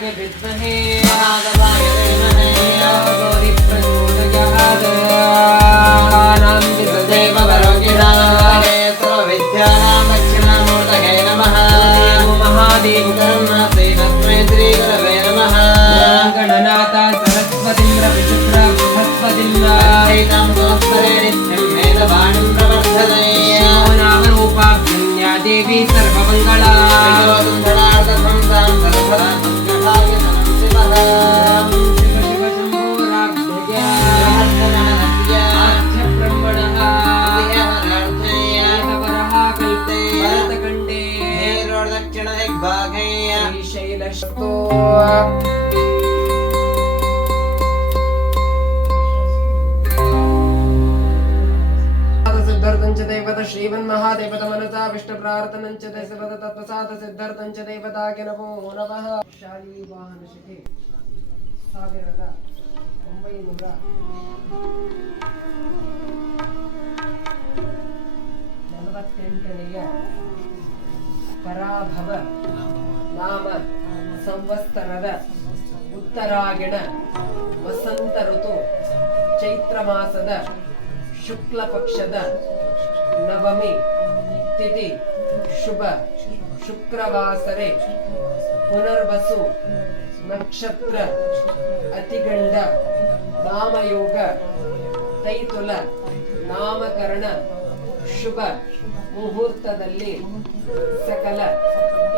गणाय विद्महे महादेवाय धीमहि गौरी प्रचोदयात् नाम विदेव वरोगिणाय सर्वविद्यानां दक्षिणामूर्तये नमः महादेव करुणासे तस्मै श्री गुरवे नमः गणनाथ सरस्वतीन्द्र विचित्र बृहस्पतिन्द्रैतां गोस्तरे नित्यं वेदवाणीं प्रवर्धते नाम रूपाभ्यन्या देवी सर्वमङ्गला श्रीमन्महादेवत मनसा विष्णुप्रार्थनञ्च देवत तत्प्रसाद सिद्धार्थञ्च देवताके नमो नमः ಶಾಲಿ ವಾಹನ ಶಕೆ 1948ನೇ ಪರಾಭವ ನಾಮ ಸಂವತ್ಸರದ ಉತ್ತರಾಯಣ ವಸಂತ ಋತು ಚೈತ್ರ ಮಾಸದ ಶುಕ್ಲ ಪಕ್ಷದ ನವಮಿ ತಿಥಿ ಶುಭ ಶುಕ್ರವಾಸರೆ ಪುನರ್ವಸು ನಕ್ಷತ್ರ ಅತಿಗಂಡ ನಾಮಯೋಗ ತೈತುಲ ನಾಮಕರಣ ಶುಭ ಮುಹೂರ್ತದಲ್ಲಿ ಸಕಲ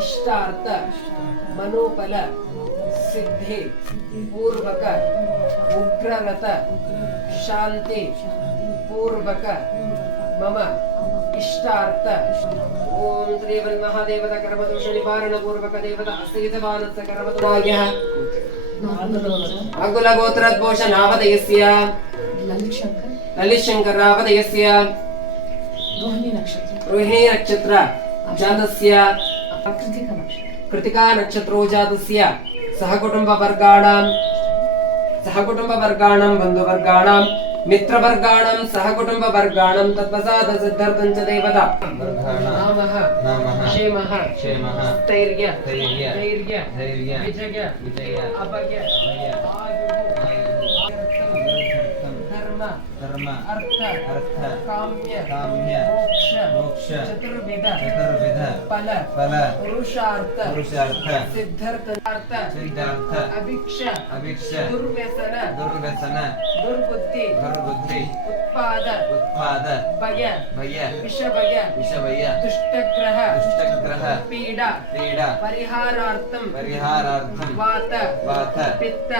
ಇಷ್ಟಾರ್ಥ ಮನೋಫಲ ಸಿದ್ಧಿ ಪೂರ್ವಕ ಉಗ್ರರಥ ಶಾಂತಿ ಪೂರ್ವಕ मम इष्टार्थ ओम श्री महादेवता कर्मदोष निवारण पूर्वक देवता अस्तित्वानस्य कर्मदोषाय अकुल गोत्रद्भोष नामधेयस्य ललित शंकर नामधेयस्य रोहिणी नक्षत्र जातस्य कृतिका नक्षत्रो जातस्य सहकुटुंबवर्गाणां बन्धुवर्गाणां मित्रवर्गाणां सहकुटुंबवर्गाणां तत्प्रसाद सिद्धार्थञ्च देवता नामः क्षेमः स्थैर्य विजय अभय धर्म अर्थ काम्य मोक्ष चतुर्विध फल पुरुषार्थ सिद्धार्थ अभिक्ष दुर्व्यसन दुर्बुद्धि उत्पाद भय विषभय दुष्टग्रह पीडा परिहारार्थं वात पित्त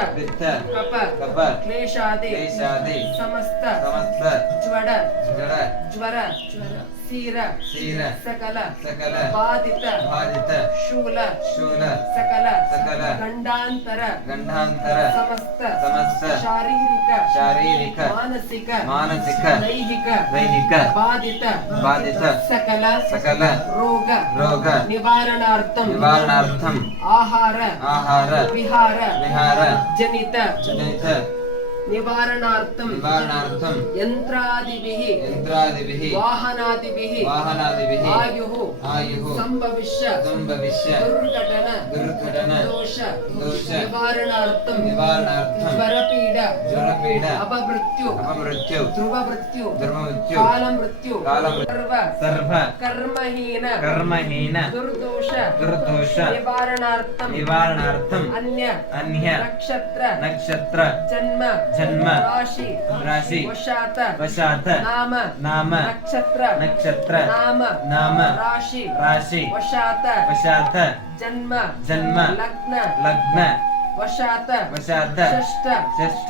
कफ क्लेशादि समस्त ज्वर सीर सकल बाधित शूल सकल गंडांतर समस्त शारीरिक मानसिक दैहिक बाधित सकल रोग निवारणार्थं आहार विहार जनित निवारणार्थं यंत्रादिभिः वाहनादिभिः आयुः संभविष्य दुर्घटन दोष निवारणार्थं ज्वरपीडा अपमृत्यु ध्रुवमृत्यु कालमृत्यु सर्व कर्महीन दुर्दोष निवारणार्थं अन्य नक्षत्र जन्म राशि वशात नाम नक्षत्र नाम राशि वशात जन्म लग्न वशात षष्ठ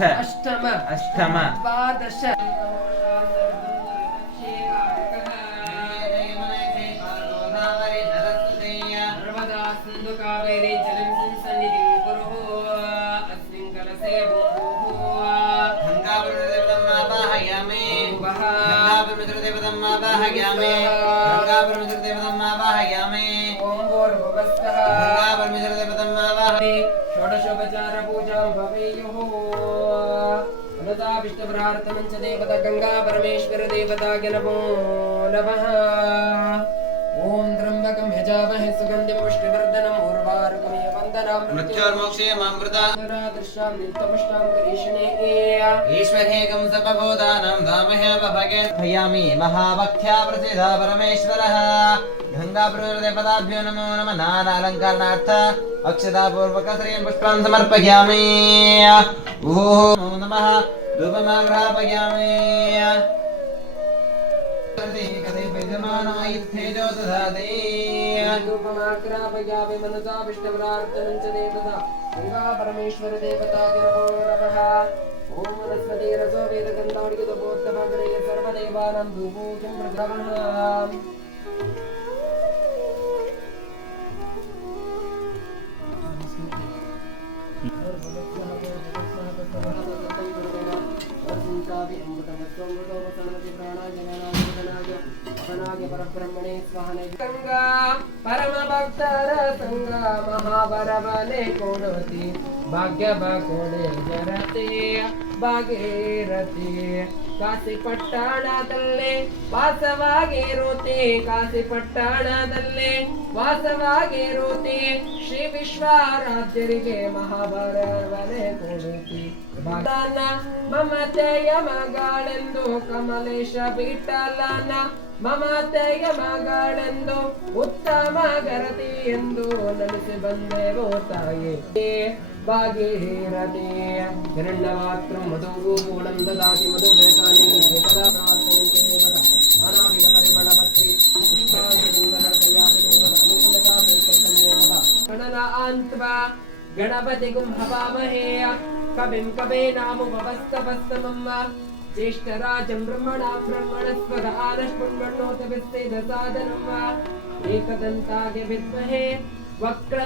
अष्टम द्वादश कावेरी जलम संसन्निधिं कुरु अस्मिन् कलसे षोडशोपचार पूजां भवेयुः विष्णुप्रार्थनञ्च देवता गंगा परमेश्वर देवताय नमो नमः ओम त्र्यंबकं यजामहे सुगंधिं पुष्टिवर्धनम् उर्वारुकमिव वन्दनामृत्युं मृत्योर्मोक्षे मामृता दृश्यां नित्यपुष्टां करिष्णे ईश्वरेकं सर्वभूतानां धामह्य भगे भयामि महाभक्त्या प्रसिद्ध परमेश्वरः गंगाप्रदेपदाभ्यो नमो नमः नानालङ्कारणार्थ अक्षतापूर्वक श्रीं पुष्पां समर्पयामि ओम नमः धूपमाग्रापयामि धूपमाग्रापयामि मनसा विष्णुप्रार्थनं च देवता गंगा परमेश्वर देवता नमः ओम वनस्पति रसो वेदगन्धार्घ्यतपोत्तमग्रे सर्वदेवानां धूपोऽयं प्रथमः परब्रह्मणे स्वाहाने गंगा परम भक्तर संगा महावरवने कोडोति भाग्य बकोडे जरते भागीरथी ಕಾಸಿ ಪಟ್ಟಣದಲ್ಲೇ ವಾಸವಾಗಿರುತ್ತಿ ಕಾಸಿ ಪಟ್ಟಣದಲ್ಲೇ ವಾಸವಾಗಿರುತ್ತಿ ಶ್ರೀ ವಿಶ್ವರಾಜ್ಯರಿಗೆ ಮಹಾಭಾರವನೆ ಕೊಡುತ್ತಿ ಭಕ್ತನ ಮಮತೆಯ ಮಗಳೆಂದು ಕಮಲೇಶ ಬಿಟ್ಟಲನ ಮಮತೆಯ ಮಗಳೆಂದು ಉತ್ತಮ ಗರತಿ ಎಂದು ನಡೆಸಿ ಬಂದೆವು ತಾಯಿ ಭಾಗೀರಥಿ ಹಿರಣ್ಯವಾತ್ರಂ ಮಧುಗೂಲಂ ದದಾತಿ ಮಧುಬೇಕಾನಿ ದೇವತಾ ಪ್ರಾರ್ಥನೆಂತೆ ದೇವತಾ ಅನಾವಿದ ಪರಿಮಳ ಪತ್ರಿ ಪುಷ್ಪಾಂಜಲಿಂಗನರ್ಪಯಾಮಿ ದೇವತಾ ಅನುಕೂಲತಾ ಪ್ರೇತಕಂ ದೇವತಾ ಗಣನ ಅಂತ್ವ ಗಣಪತಿಗುಂ ಹವಾಮಹೇ ಕವಿಂ ಕವೇನಾಮುಪವಸ್ತಪಸ್ತಮಮ್ಮ ज्येष्ठराजं ब्रह्मणां ब्रह्मणस्पद आनश्पुण्वन्नोतविस्तेदसादनं वा एकदन्ताय विद्महे वक्र